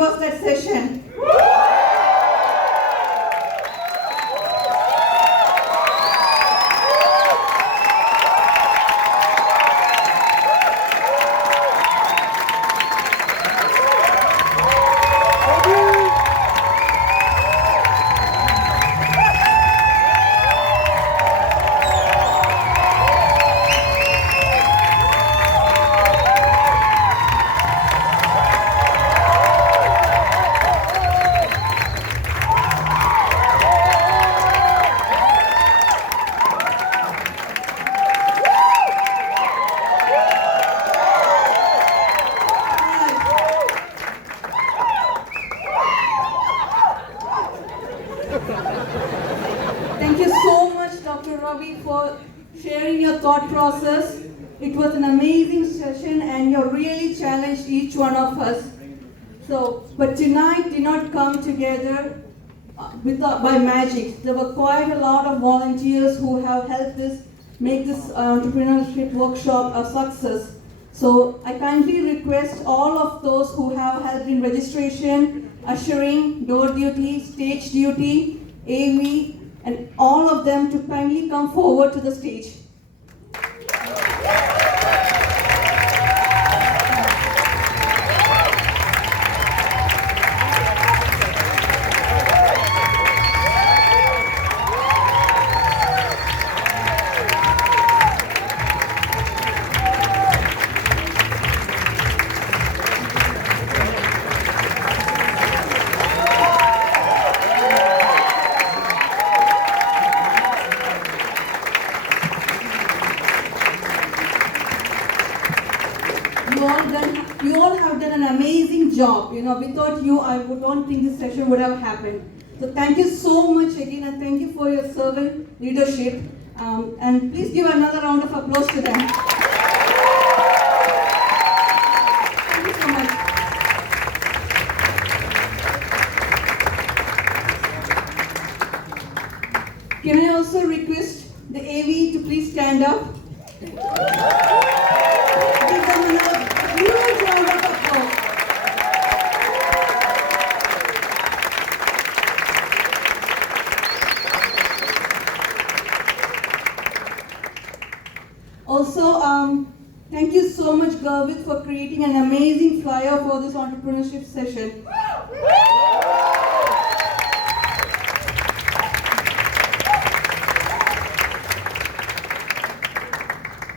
give us that session. Thank you so much, Dr. Ravi, for sharing your thought process. It was an amazing session and you really challenged each one of us. But tonight did not come together by magic. There were quite a lot of volunteers who have helped us make this entrepreneurship workshop a success. So I kindly request all of those who have helped in registration, ushering, door duty, stage duty, AV, and all of them to kindly come forward to the stage. You all have done an amazing job. Without you, I don't think this session would have happened. So thank you so much again, and thank you for your servant leadership. And please give another round of applause to them. Thank you so much. Can I also request the AV to please stand up? Give them another huge round of applause. Also, thank you so much, Gurvit, for creating an amazing flyer for this entrepreneurship session.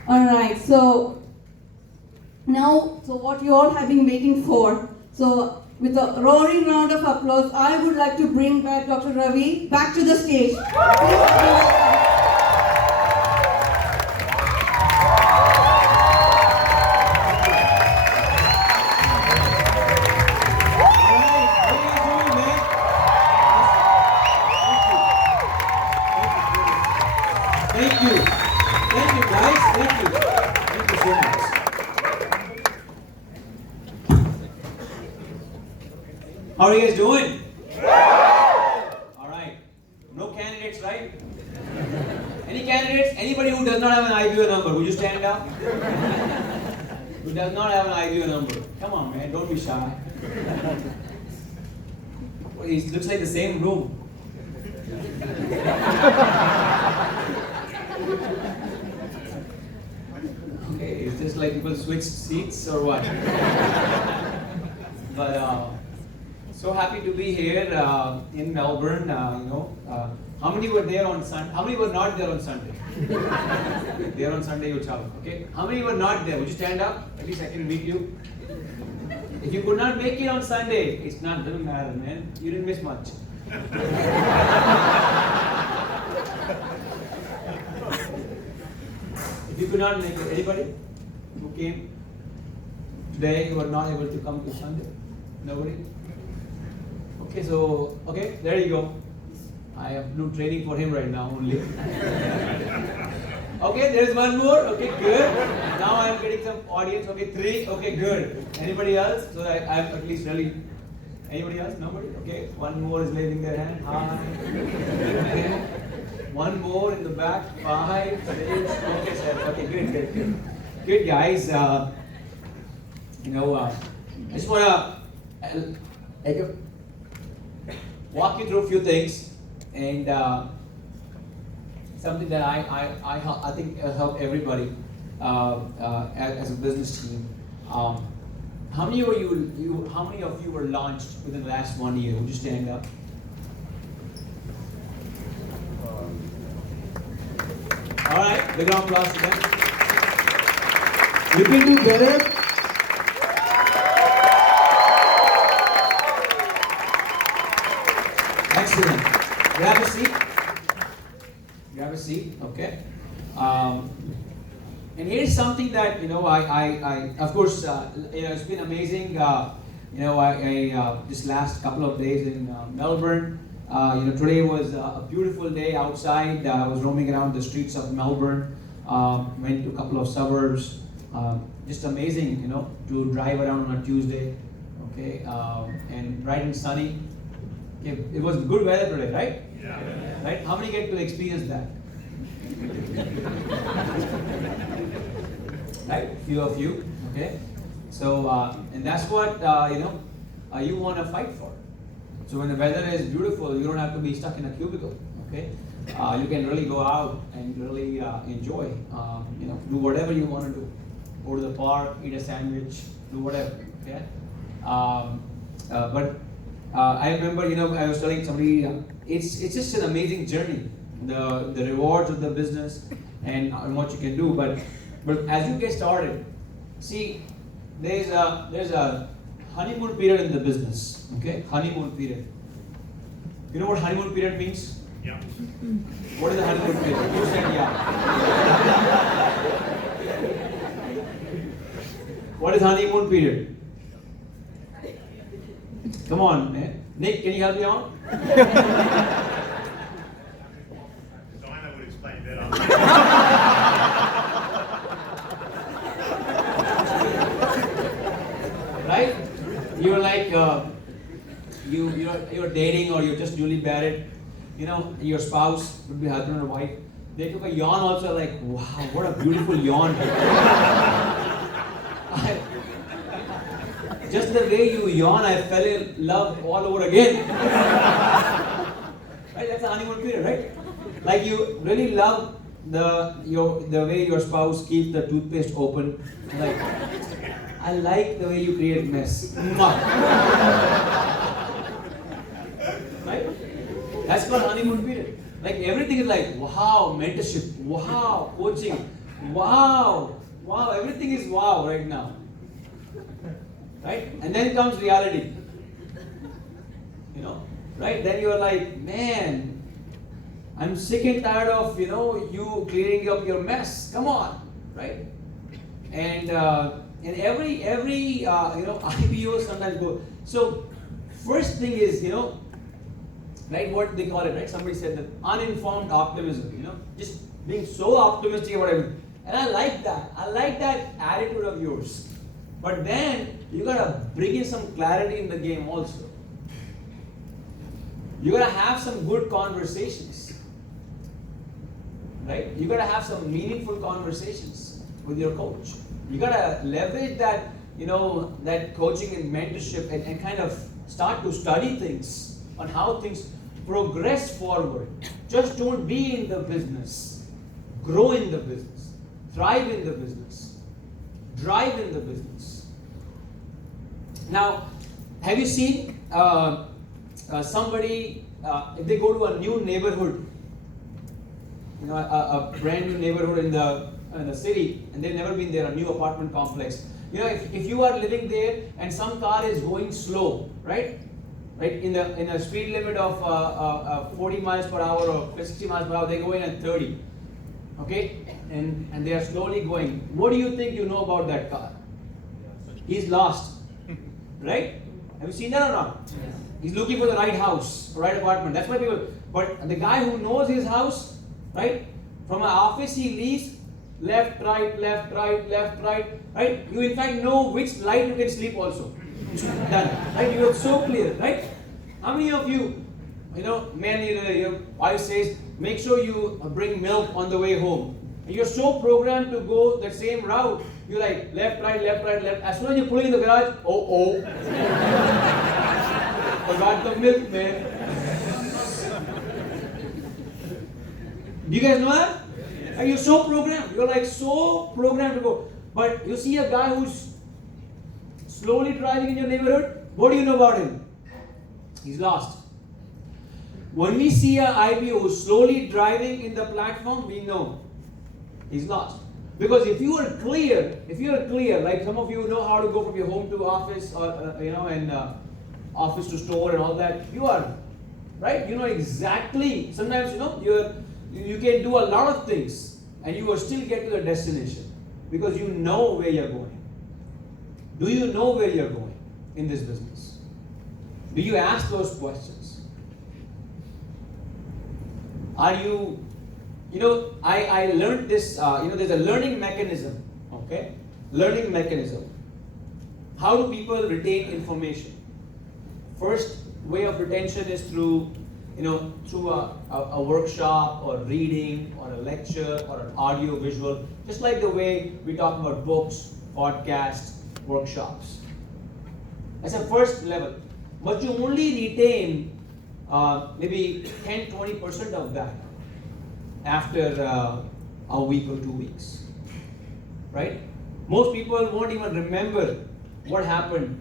Alright, so what you all have been waiting for. So with a roaring round of applause, I would like to bring back Dr. Ravi back to the stage. Thank you. Thank you, guys. Thank you. Thank you so much. How are you guys doing? All right. No candidates, right? Any candidates? Anybody who does not have an IBO number, would you stand up? Who does not have an IBO number? Come on, man. Don't be shy. Well, it looks like the same room. Okay, it's just like people switched seats or what? But so happy to be here in Melbourne. How many were there on Sunday? How many were not there on Sunday? There on Sunday, you tell. Okay. How many were not there? Would you stand up? At least I can meet you. If you could not make it on Sunday, doesn't matter, man. You didn't miss much. If you could not make it, anybody who came today who were not able to come to Sunday? Nobody? Okay, there you go. I have no training for him right now only. Okay, there is one more. Okay, good. Now I am getting some audience. Okay, 3. Okay, good. Anybody else? So I am at least really. Anybody else? Nobody? Okay, one more is waving their hand. Hi. Okay. One more in the back. 5, 6. Okay, sir. Okay, good. Good, guys. I just want to I could walk you through a few things, and something that I think help everybody as a business team. How many of you were launched within the last 1 year? Would you stand up? All right, big round of applause to them. You can do better. Excellent. Grab a seat. Grab a seat. Okay. And here's something that I of course it's been amazing. This last couple of days in Melbourne. Today was a beautiful day outside. I was roaming around the streets of Melbourne. Went to a couple of suburbs. Just amazing, to drive around on a Tuesday. Okay, and bright and sunny. Okay, it was good weather today, right? Yeah. Right? How many get to experience that? Right? Few of you. Okay. So, and that's what you want to fight for. So when the weather is beautiful, you don't have to be stuck in a cubicle. Okay. You can really go out and really enjoy. Do whatever you want to do. Go to the park, eat a sandwich, do whatever. Okay. But I remember, I was telling somebody, it's just an amazing journey. The rewards of the business and what you can do. But as you get started, see, there's a honeymoon period in the business. Okay, honeymoon period. You know what honeymoon period means? Yeah. What is the honeymoon period? You said yeah. What is honeymoon period? Come on, man. Nick, can you help me out? Designer would explain better. Right? You're like you're dating or you're just newly married. Your spouse would be husband or wife. They took a yawn also, like, wow, what a beautiful yawn. Just the way you yawn, I fell in love all over again. Right? That's a honeymoon period, right? Like you really love the way your spouse keeps the toothpaste open. Like, I like the way you create mess. Right? That's called honeymoon period. Like everything is like, wow, mentorship, wow, coaching, wow, everything is wow right now. Right? And then comes reality. Right? Then you're like, man, I'm sick and tired of, you clearing up your mess. Come on. Right? And every IPO sometimes go. So first thing is, right, what they call it, right? Somebody said that uninformed optimism, just being so optimistic about everything. And I like that. I like that attitude of yours. But then you gotta bring in some clarity in the game also. You gotta have some good conversations. Right? You gotta have some meaningful conversations with your coach. You gotta leverage that, that coaching and mentorship and kind of start to study things on how things progress forward. Just don't be in the business. Grow in the business. Thrive in the business. Drive in the business. Now, have you seen somebody, if they go to a new neighborhood, a brand new neighborhood in the city, and they've never been there, a new apartment complex. If you are living there and some car is going slow, right, in a speed limit of 40 miles per hour or 60 miles per hour, they go in at 30, okay, and they are slowly going. What do you think you know about that car? He's lost, right? Have you seen that or not? Yes. He's looking for the right house, right apartment. That's why people. But the guy who knows his house, right? From an office he leaves, left, right, right? You in fact know which light you can sleep also. Done. Right? You are so clear, right? How many of you, men, your wife says, make sure you bring milk on the way home. And you're so programmed to go the same route. You're like left, right. As soon as you're pulling in the garage, oh. Forgot the milk, man. Do you guys know that? Like, you're so programmed. You're like so programmed to go. But you see a guy who's slowly driving in your neighborhood. What do you know about him? He's lost. When we see a IBO who's slowly driving in the platform, we know he's lost. Because if you are clear, like some of you know how to go from your home to office, or and office to store and all that, you are right. You know exactly. Sometimes you can do a lot of things, and you will still get to the destination because you know where you're going. Do you know where you're going in this business? Do you ask those questions? Are you? I learned this, there's a learning mechanism, okay? Learning mechanism. How do people retain information? First way of retention is through a workshop or reading or a lecture or an audio visual, just like the way we talk about books, podcasts, workshops. That's a first level. But you only retain maybe 10-20% of that after a week or 2 weeks, right? Most people won't even remember what happened.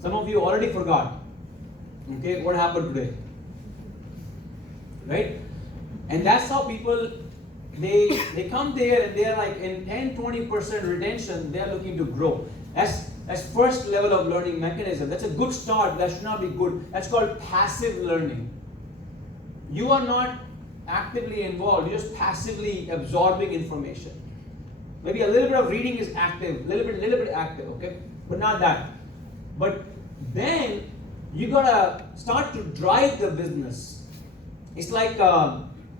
Some of you already forgot, okay, what happened today, right? And that's how people, they come there and they're like in 10-20% retention, they're looking to grow. That's first level of learning mechanism. That's a good start. That should not be good. That's called passive learning. You are not actively involved, you're just passively absorbing information. Maybe a little bit of reading is active, little bit active, okay? But not that. But then you gotta start to drive the business. It's like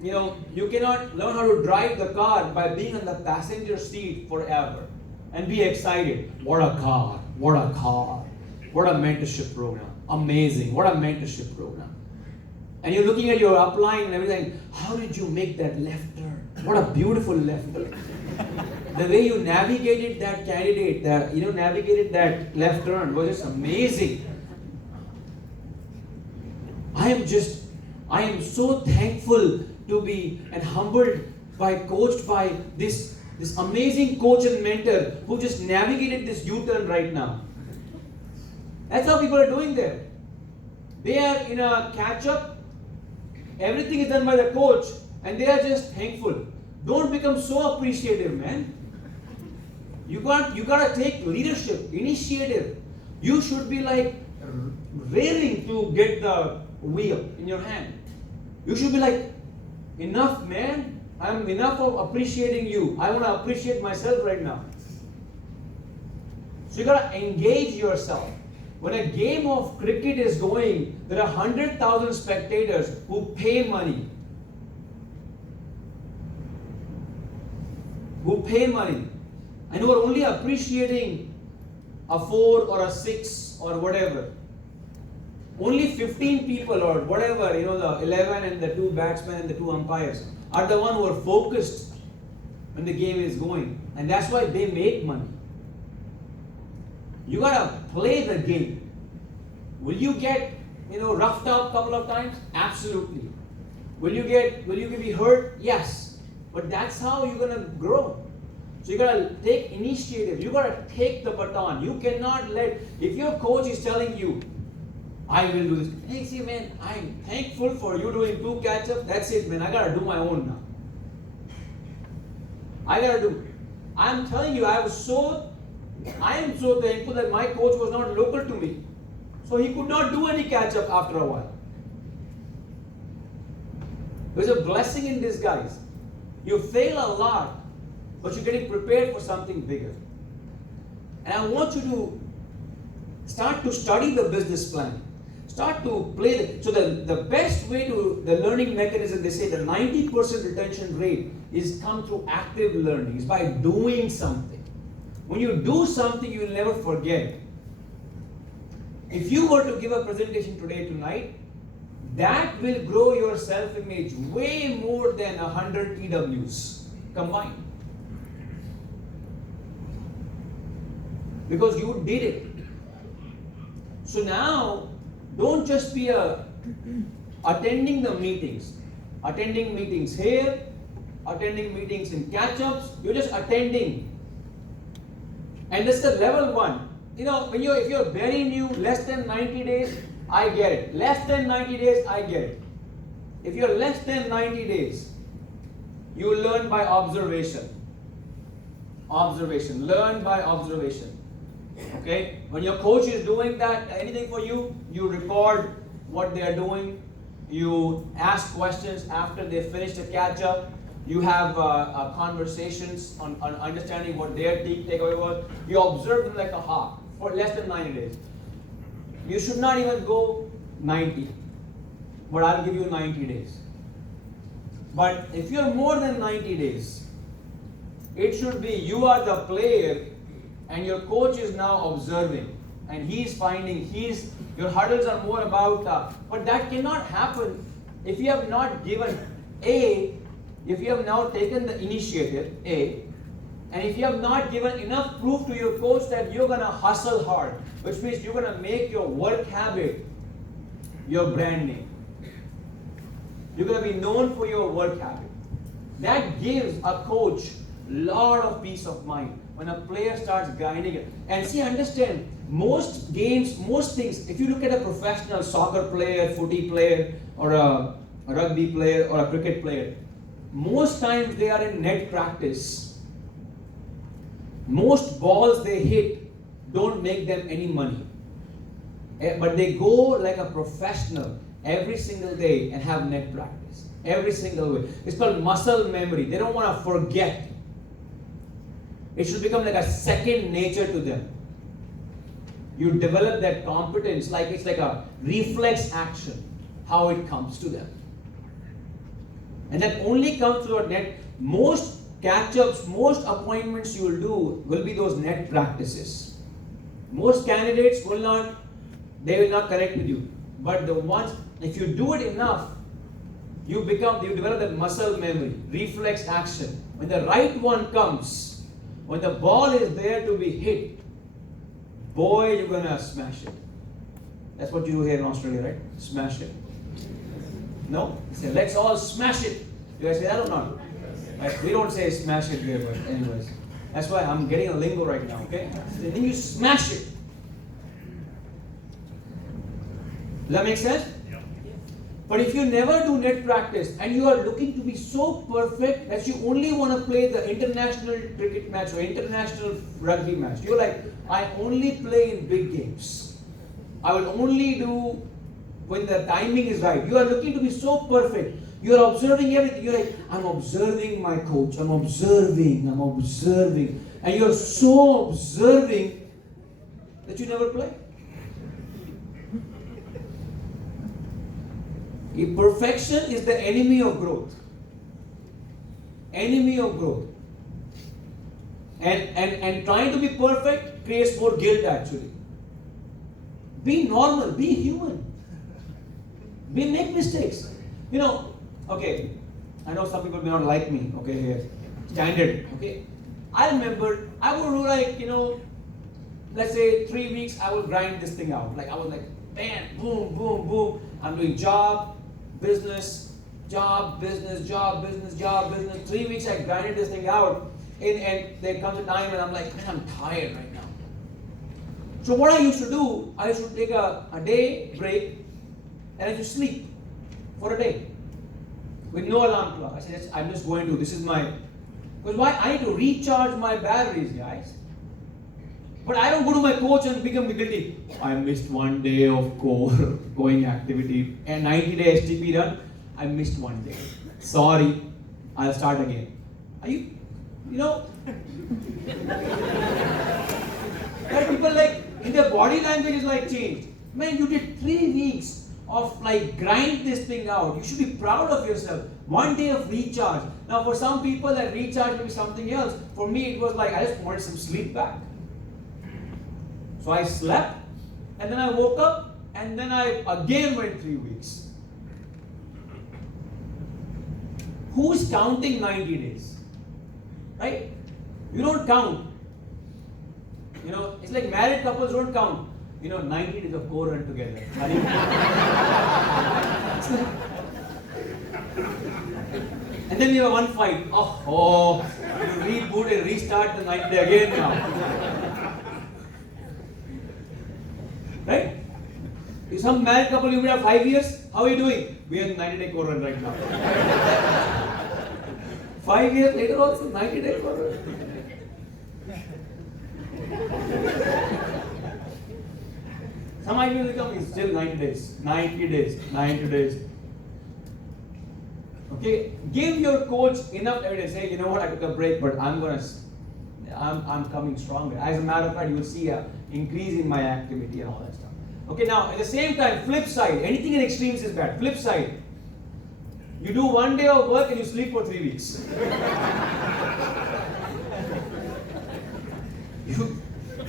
you cannot learn how to drive the car by being on the passenger seat forever and be excited. What a car, what a car, what a mentorship program. Amazing, what a mentorship program. And you're looking at your upline and everything. How did you make that left turn? What a beautiful left turn. The way you navigated that candidate, navigated that left turn was just amazing. I am so thankful to be and humbled coached by this amazing coach and mentor who just navigated this U-turn right now. That's how people are doing there. They are in a catch-up. Everything is done by the coach, and they are just thankful. Don't become so appreciative, man. You gotta take leadership, initiative. You should be like raring to get the wheel in your hand. You should be like, enough, man. I'm enough of appreciating you. I want to appreciate myself right now. So you gotta engage yourself. When a game of cricket is going, there are 100,000 spectators who pay money. And who are only appreciating a 4 or a 6 or whatever. Only 15 people or whatever, the 11 and the 2 batsmen and the 2 umpires are the ones who are focused when the game is going. And that's why they make money. You gotta play the game. Will you get, roughed up a couple of times? Absolutely. Will you be hurt? Yes. But that's how you're gonna grow. So you gotta take initiative. You gotta take the baton. You cannot if your coach is telling you, I will do this. Hey, see, man, I'm thankful for you doing 2 catch-ups. That's it, man. I gotta do my own now. I'm telling you, I am so thankful that my coach was not local to me. So he could not do any catch-up after a while. There's a blessing in disguise. You fail a lot, but you're getting prepared for something bigger. And I want you to start to study the business plan. Start to play. So the best way to the learning mechanism, they say the 90% retention rate is come through active learning. It's by doing something. When you do something, you will never forget. If you were to give a presentation tonight, that will grow your self-image way more than 100 EWs combined. Because you did it. So now, Don't just be attending the meetings. Attending meetings here, attending meetings in catch-ups, you're just attending. And this is the level 1. You know, if you're very new, less than 90 days, I get it. Less than 90 days, I get it. If you're less than 90 days, you learn by observation. Observation. Learn by observation. Okay? When your coach is doing that, anything for you, you record what they are doing. You ask questions after they finish the catch-up. You have conversations on understanding what their takeaway was. You observe them like a hawk for less than 90 days. You should not even go 90, but I'll give you 90 days. But if you're more than 90 days, it should be you are the player and your coach is now observing and he's finding your hurdles are more about, but that cannot happen if you have not given if you have now taken the initiative, and if you have not given enough proof to your coach that you're going to hustle hard, which means you're going to make your work habit your brand name. You're going to be known for your work habit. That gives a coach a lot of peace of mind when a player starts grinding it. And see, understand, most games, most things, if you look at a professional soccer player, footy player, or a rugby player, or a cricket player, most times they are in net practice. Most balls they hit don't make them any money. But they go like a professional every single day and have net practice. Every single way. It's called muscle memory. They don't want to forget. It should become like a second nature to them. You develop that competence like it's like a reflex action, how it comes to them. And that only comes through a net. Most catch-ups, most appointments you will do will be those net practices. Most candidates will not connect with you. But the ones, if you do it enough, you develop that muscle memory, reflex action. When the right one comes, when the ball is there to be hit, boy, you're gonna smash it. That's what you do here in Australia, right? Smash it. No? You say, let's all smash it. You guys say that or not? Right? We don't say smash it here, but anyways. That's why I'm getting a lingo right now, okay? Then you smash it. Does that make sense? Yep. But if you never do net practice and you are looking to be so perfect that you only want to play the international cricket match or international rugby match, you're like, I only play in big games. I will only do when the timing is right. You are looking to be so perfect. You are observing everything. You're like, I'm observing my coach. I'm observing. And you're so observing that you never play. Perfection is the enemy of growth. Enemy of growth. And trying to be perfect creates more guilt actually. Be normal, be human. Make mistakes. Okay, I know some people may not like me, okay, here. Standard, okay. I remember, I would do like, let's say 3 weeks, I would grind this thing out. Like, I was like, bam, boom, boom, boom. I'm doing job, business. 3 weeks, I grinded this thing out. And there comes a time when I'm like, man, I'm tired right now. So what I used to do, I used to take a day break and I used to sleep for a day with no alarm clock. I said, I'm just going to, because why? I need to recharge my batteries, guys. But I don't go to my coach and become guilty. I missed 1 day of going activity and 90 days STP done. I missed 1 day. Sorry, I'll start again. Are you right? People like, in their body language is like changed. Man, you did 3 weeks of like grind this thing out. You should be proud of yourself. 1 day of recharge. Now for some people that recharge will be something else. For me it was like I just wanted some sleep back. So I slept and then I woke up and then I again went 3 weeks. Who's counting 90 days? Right? You don't count. It's like married couples don't count. 90 days of co-run together. And then you have one fight. You reboot and restart the 90 day again now. Right? If some married couple you would have 5 years, how are you doing? We are in 90 day co-run right now. 5 years later also 90 day co-run. Some ideas will come, it's still 90 days, 90 days, 90 days. Okay, give your coach enough evidence. Say, you know what, I took a break, but I'm coming stronger. As a matter of fact, you will see an increase in my activity and all that stuff. Okay, now at the same time, flip side, anything in extremes is bad. Flip side, you do 1 day of work and you sleep for 3 weeks.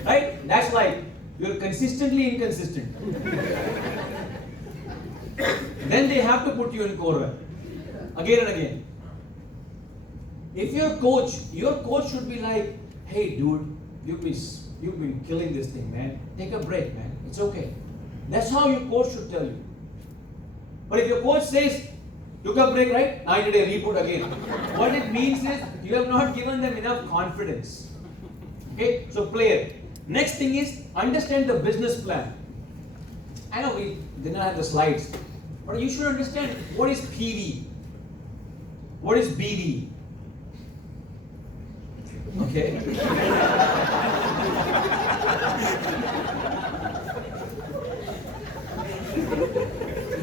Right? That's like you're consistently inconsistent. Then they have to put you in core again and again. If your coach should be like, hey dude, you've been killing this thing, man. Take a break, man. It's okay. That's how your coach should tell you. But if your coach says, took a break, right? 90 day reboot again. What it means is you have not given them enough confidence. Okay, so player. Next thing is understand the business plan. I know we did not have the slides, but you should understand what is PV, what is BV. Okay.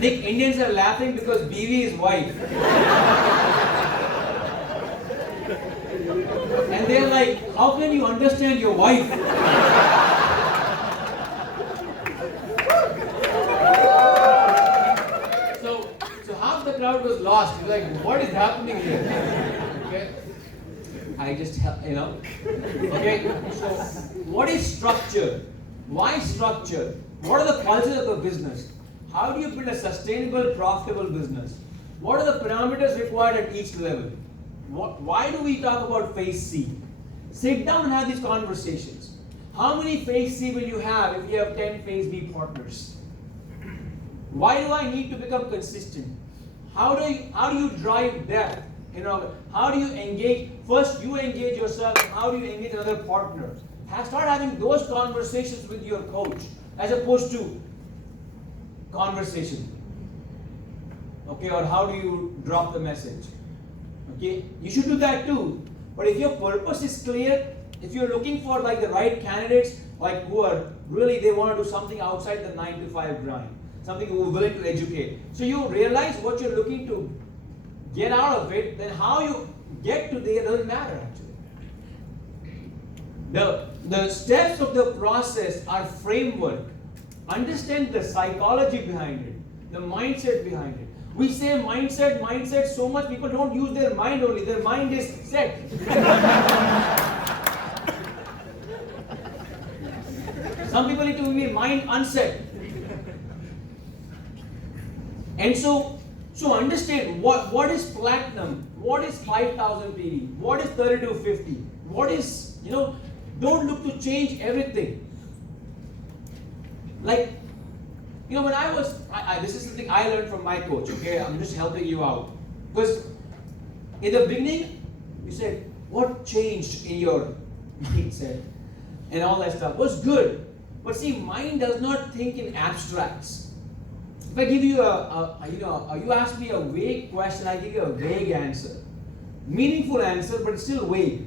Nick, Indians are laughing because BV is wife. And they're like, how can you understand your wife? So half the crowd was lost. Like, what is happening here? Okay. I just, Okay. So, what is structure? Why structure? What are the pulses of a business? How do you build a sustainable, profitable business? What are the parameters required at each level? Why do we talk about phase C? Sit down and have these conversations. How many phase C will you have if you have 10 phase B partners? Why do I need to become consistent? How do you drive depth? How do you engage? First you engage yourself, and how do you engage another partner? Start having those conversations with your coach as opposed to conversation. Okay, or how do you drop the message? Okay, you should do that too. But if your purpose is clear, if you're looking for like the right candidates, like who are really, they want to do something outside the 9 to 5 grind, something who are willing to educate. So you realize what you're looking to get out of it, then how you get to there doesn't matter actually. The steps of the process are framework. Understand the psychology behind it, the mindset behind it. We say mindset so much, people don't use their mind only, their mind is set. Some people need to be mind unset. And so understand what is platinum, what is 5,000 PV, what is 3250, what is, don't look to change everything. Like, when I was, this is something I learned from my coach, okay? I'm just helping you out. Because in the beginning, you said, what changed in your mindset? And all that stuff was good. But see, mind does not think in abstracts. If I give you you ask me a vague question, I give you a vague answer. Meaningful answer, but it's still vague.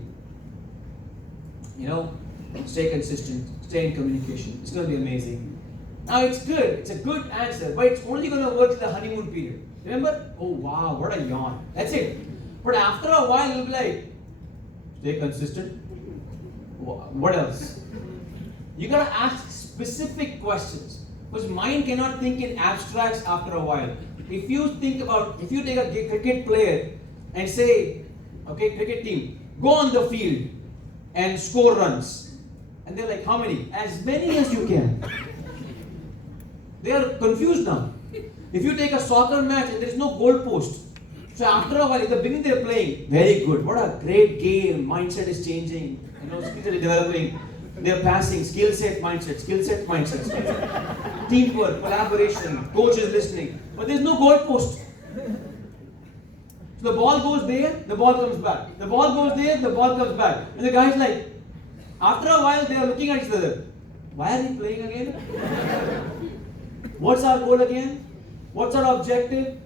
Stay consistent, stay in communication. It's going to be amazing. Now it's good, it's a good answer, but it's only going to work in the honeymoon period. Remember? Oh wow, what a yawn. That's it. But after a while, you'll be like, stay consistent. What else? You gotta ask specific questions. Because mind cannot think in abstracts after a while. If you take a cricket player and say, okay, cricket team, go on the field and score runs. And they're like, how many? As many as you can. They are confused now. If you take a soccer match and there is no goal post, so after a while, in the beginning they're playing, very good, what a great game, mindset is changing, skills are developing. They're passing skill set mindset, teamwork, collaboration, coaches listening. But there's no goalpost. So the ball goes there, the ball comes back. The ball goes there, the ball comes back. And the guy's like, after a while, they are looking at each other. Why are we playing again? What's our goal again? What's our objective?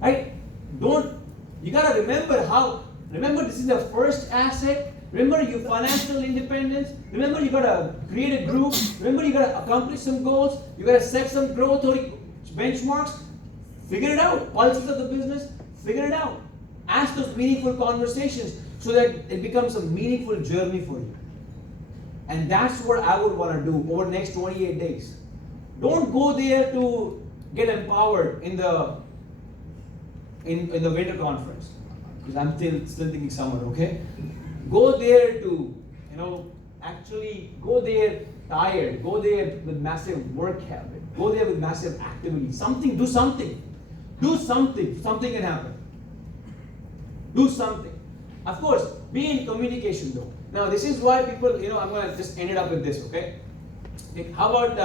Right? You gotta remember this is the first asset. Remember your financial independence. Remember you gotta create a group. Remember you gotta accomplish some goals. You gotta set some growth or benchmarks. Figure it out. Pulses of the business, figure it out. Ask those meaningful conversations so that it becomes a meaningful journey for you. And that's what I would want to do over the next 28 days. Don't go there to get empowered in the winter conference. Because I'm still thinking summer, okay? Go there to, actually go there tired. Go there with massive work habit. Go there with massive activity. Do something. Do something. Something can happen. Do something. Of course, be in communication though. Now this is why people, I'm going to just end it up with this, okay? How about,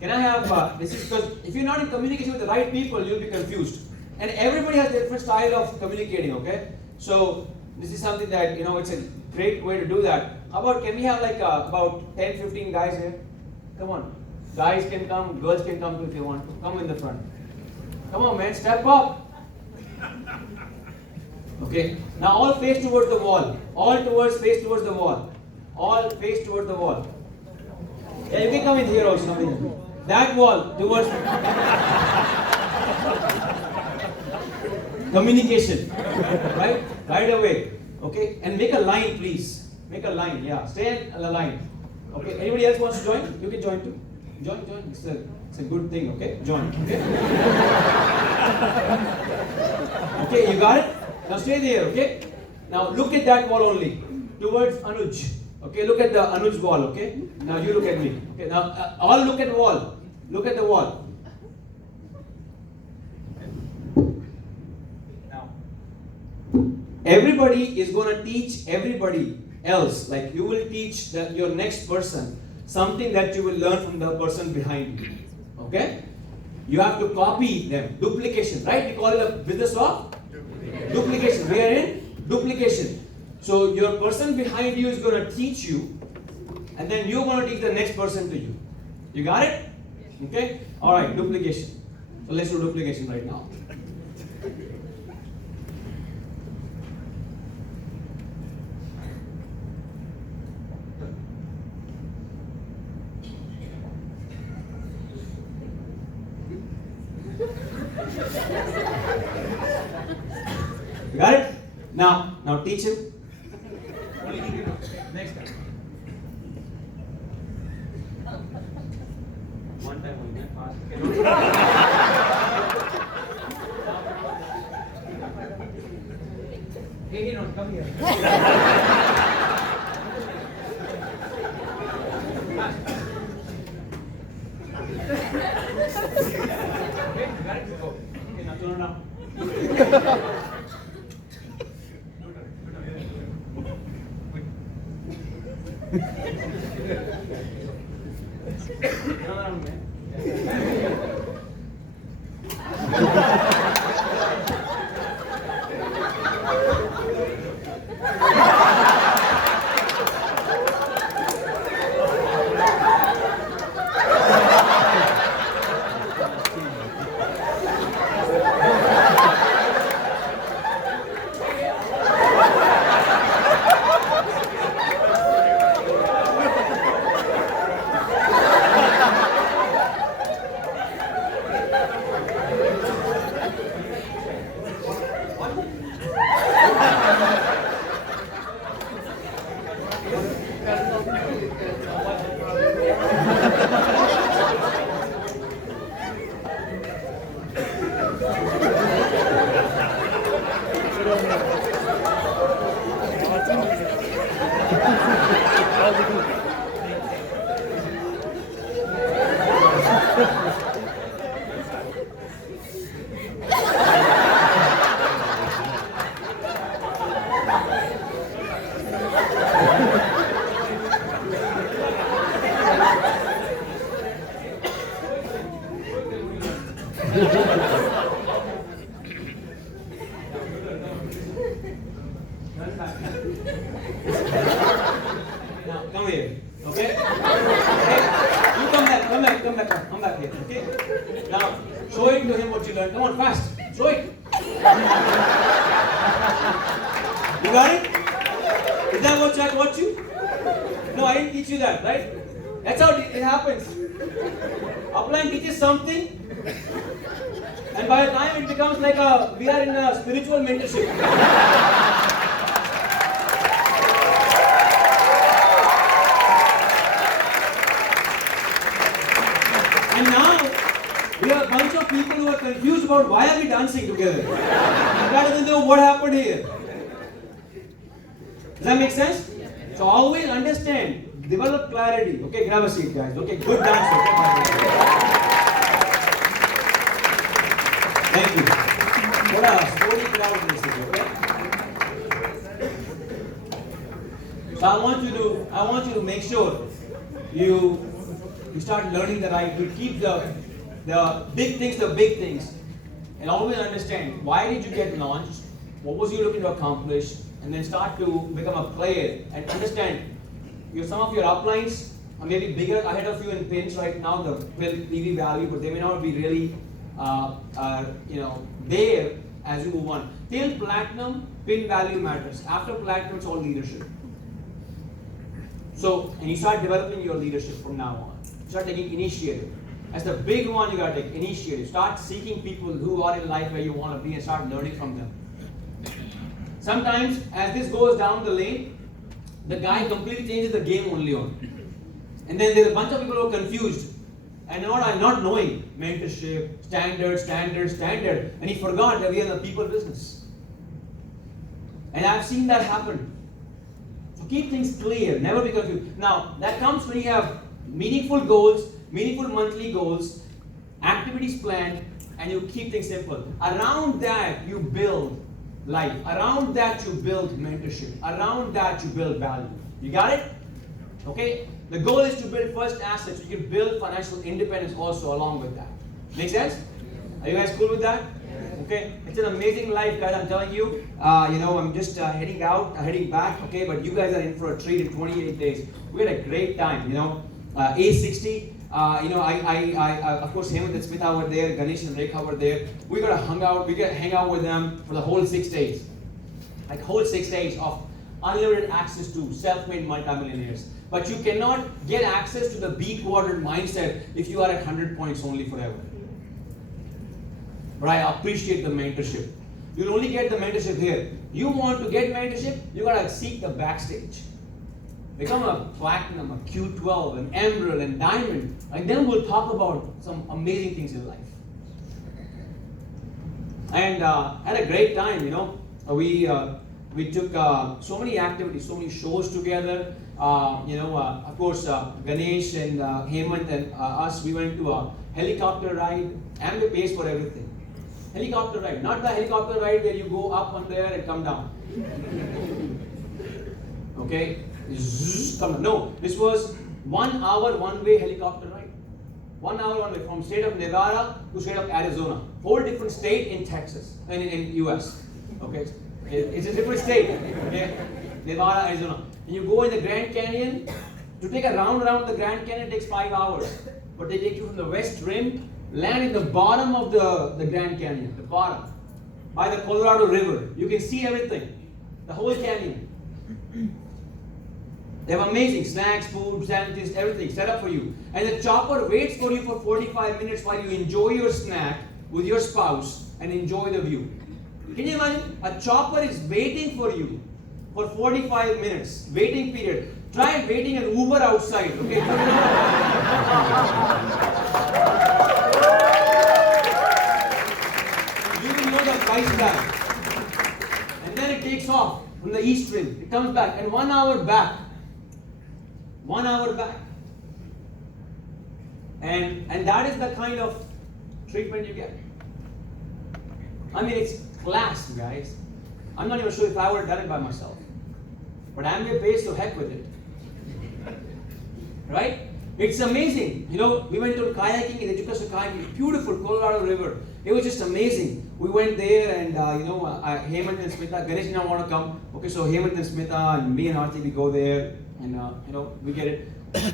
can I have, this is because if you're not in communication with the right people, you'll be confused. And everybody has a different style of communicating, okay? So this is something that, it's a great way to do that. How about, can we have like about 10, 15 guys here? Come on. Guys can come, girls can come too if they want to. Come in the front. Come on, man, step up. Okay, now all face towards the wall. Face towards the wall. All face towards the wall. Yeah, you can come in here also. That wall towards communication. Right away. Okay, and make a line, please. Make a line. Yeah, stay in a line. Okay, anybody else wants to join? You can join too. Join. It's a good thing. Okay, join. Okay. Okay, you got it. Now stay there, okay? Now look at that wall only, towards Anuj. Okay, look at the Anuj wall, okay? Now you look at me. Okay, now all look at wall. Look at the wall. Now, everybody is going to teach everybody else. Like you will teach your next person something that you will learn from the person behind you. Okay? You have to copy them. Duplication, right? We call it a business of duplication. We are in duplication. So your person behind you is going to teach you, and then you're going to teach the next person to you. You got it? Okay? Alright, duplication. So let's do duplication right now. You got it? Now teach him. Next time. One time only. Hey, no, come here. Okay, you got it? Go. Okay, now turn around. Turn back. Now come here, okay? Okay? You come back here, okay? Now show it to him what you learned. Come on, fast. Show it. You got it? Is that what I taught you? No, I didn't teach you that, right? That's how it happens. Upline teaches something, and by the time it becomes like we are in a spiritual mentorship. And now we are a bunch of people who are confused about why are we dancing together, rather than know what happened here. Does that make sense? So always understand, develop clarity. Okay, grab a seat, guys. Okay, good dance. Okay, thank you. What a sporty crowd this is. Okay. So I want you to make sure you start learning the right. You keep the big things, and always understand why did you get launched, what was you looking to accomplish, and then start to become a player and understand. Some of your uplines are maybe bigger ahead of you in pins right now, the PV value, but they may not be really there as you move on. Till platinum, pin value matters. After platinum, it's all leadership. So, and you start developing your leadership from now on. Start taking initiative. As the big one, you gotta take initiative. Start seeking people who are in life where you want to be and start learning from them. Sometimes, as this goes down the lane, the guy completely changes the game only on. And then there's a bunch of people who are confused and not knowing mentorship, standard, and he forgot that we are in the people business. And I've seen that happen. So keep things clear, never be confused. Now, that comes when you have meaningful goals, meaningful monthly goals, activities planned, and you keep things simple. Around that, you build life. Around that, you build mentorship. Around that, you build value. You got it? Okay? The goal is to build first assets. You can build financial independence also along with that. Make sense? Are you guys cool with that? Okay? It's an amazing life, guys. I'm telling you. I'm just heading back. Okay? But you guys are in for a treat in 28 days. We had a great time. A60. Of course, Hemant and Smita were there, Ganesh and Rekha were there. We got to hang out with them for the whole 6 days. Like whole 6 days of unlimited access to self-made multimillionaires. But you cannot get access to the B-quartered mindset if you are at 100 points only forever. But I appreciate the mentorship. You'll only get the mentorship here. You want to get mentorship, you got to seek the backstage. Become a platinum, a Q12, an emerald, and diamond, and then we'll talk about some amazing things in life. And had a great time, We took so many activities, so many shows together. Of course, Ganesh and Hemant and us, we went to a helicopter ride, and we pays for everything. Helicopter ride, not the helicopter ride where you go up on there and come down. Okay? No, this was 1 hour one-way helicopter ride. 1 hour one way from state of Nevada to state of Arizona. Whole different state in Texas, in US. Okay, it's a different state. Okay, Nevada, Arizona. And you go in the Grand Canyon. To take a round around the Grand Canyon takes 5 hours, but they take you from the west rim, land in the bottom of the Grand Canyon, the bottom, by the Colorado River. You can see everything, the whole canyon. They have amazing snacks, food, sandwiches, everything set up for you. And the chopper waits for you for 45 minutes while you enjoy your snack with your spouse and enjoy the view. Can you imagine? A chopper is waiting for you for 45 minutes, waiting period. Try waiting an Uber outside, okay? You will know the price tag. And then it takes off from the east rim. It comes back, and 1 hour back. 1 hour back. And that is the kind of treatment you get. I mean, it's class, guys. I'm not even sure if I would have done it by myself. But Amway pays, so heck with it. Right? It's amazing. You know, we went to kayaking in educational kayaking, beautiful Colorado River. It was just amazing. We went there and Hemant and Smita, Ganesh did not want to come. Okay, so Hemant and Smita and me and Arti, we go there and we get it.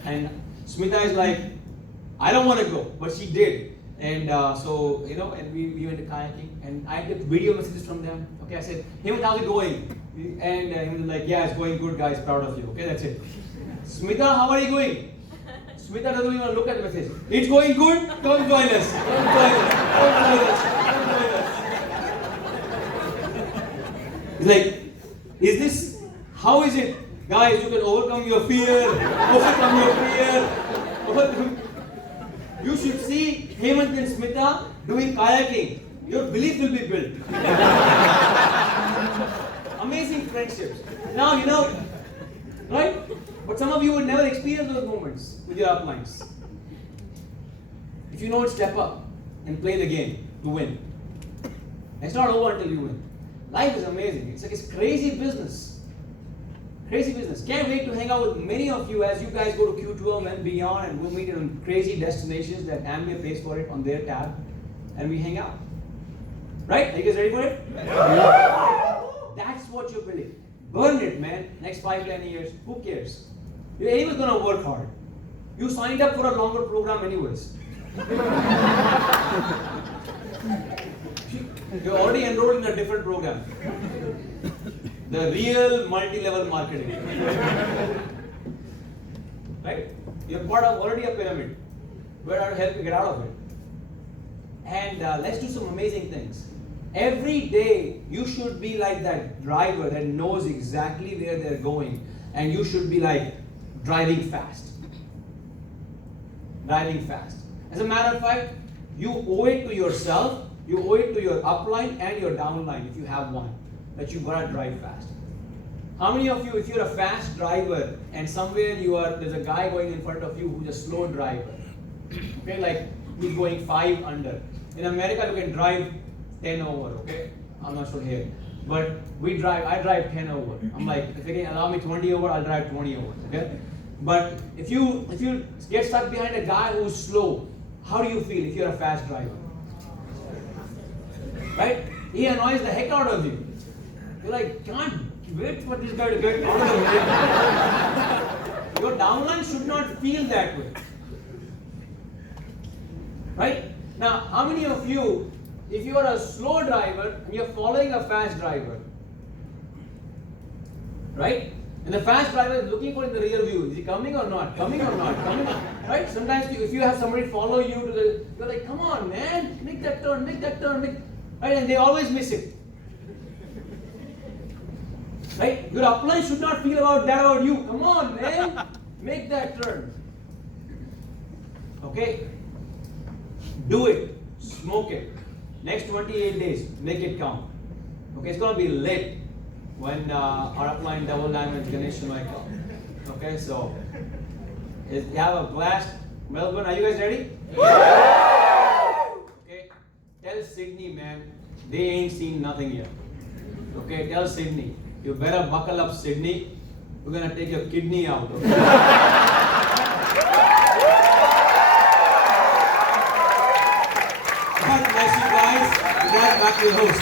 And Smita is like, I don't want to go, but she did. And and we went to kayaking and I get video messages from them. Okay, I said, Hemant, how's it going? And Hemant was like, yeah, it's going good, guys, proud of you. Okay, that's it. Smita, how are you going? Smita doesn't even look at the message. It's going good? Come join us. Come join us. Come join us. Come join us. It's like, is this, how is it? Guys, you can overcome your fear. Overcome your fear. You should see Hemant and Smita doing kayaking. Your belief will be built. Amazing friendships. Now, right? But some of you will never experience those moments with your uplines. If you don't step up and play the game to win, it's not over until you win. Life is amazing. It's crazy business. Crazy business. Can't wait to hang out with many of you as you guys go to Q12 and beyond, and we'll meet in crazy destinations that Ambia pays for it on their tab, and we hang out. Right? Are you guys ready for it? That's what you're building. Burn it, man. Next 5-10 years, who cares? You're anyways gonna work hard. You signed up for a longer program anyways. You're already enrolled in a different program. The real multi-level marketing. Right? You're part of already a pyramid. We're going to help you get out of it. And let's do some amazing things. Every day, you should be like that driver that knows exactly where they're going. And you should be like driving fast. Driving fast. As a matter of fact, you owe it to yourself, you owe it to your upline and your downline if you have one, that you gotta drive fast. How many of you, if you're a fast driver and somewhere there's a guy going in front of you who's a slow driver, okay, like he's going 5 under. In America, you can drive 10 over, okay? I'm not sure here. But I drive 10 over. I'm like, if they can allow me 20 over, I'll drive 20 over, okay? But if you get stuck behind a guy who's slow, how do you feel if you're a fast driver? Right? He annoys the heck out of you. You're like, can't wait for this guy to get out of the way. Your downline should not feel that way. Right? Now, how many of you, if you are a slow driver and you're following a fast driver, right? And the fast driver is looking for in the rear view, is he coming or not? Coming or not? Coming or not? Right? Sometimes if you have somebody follow you you're like, come on, man, make that turn, right? And they always miss it. Right? Your upline should not feel about you. Come on, man, make that turn. Okay? Do it. Smoke it. Next 28 days, make it count. Okay, it's gonna be lit when our upline double diamond Ganesh might come. Okay, so you have a blast. Melbourne, are you guys ready? Okay, tell Sydney, man, they ain't seen nothing yet. Okay, tell Sydney, you better buckle up, Sydney. We're gonna take your kidney out. Okay? God bless you guys. Back to the host.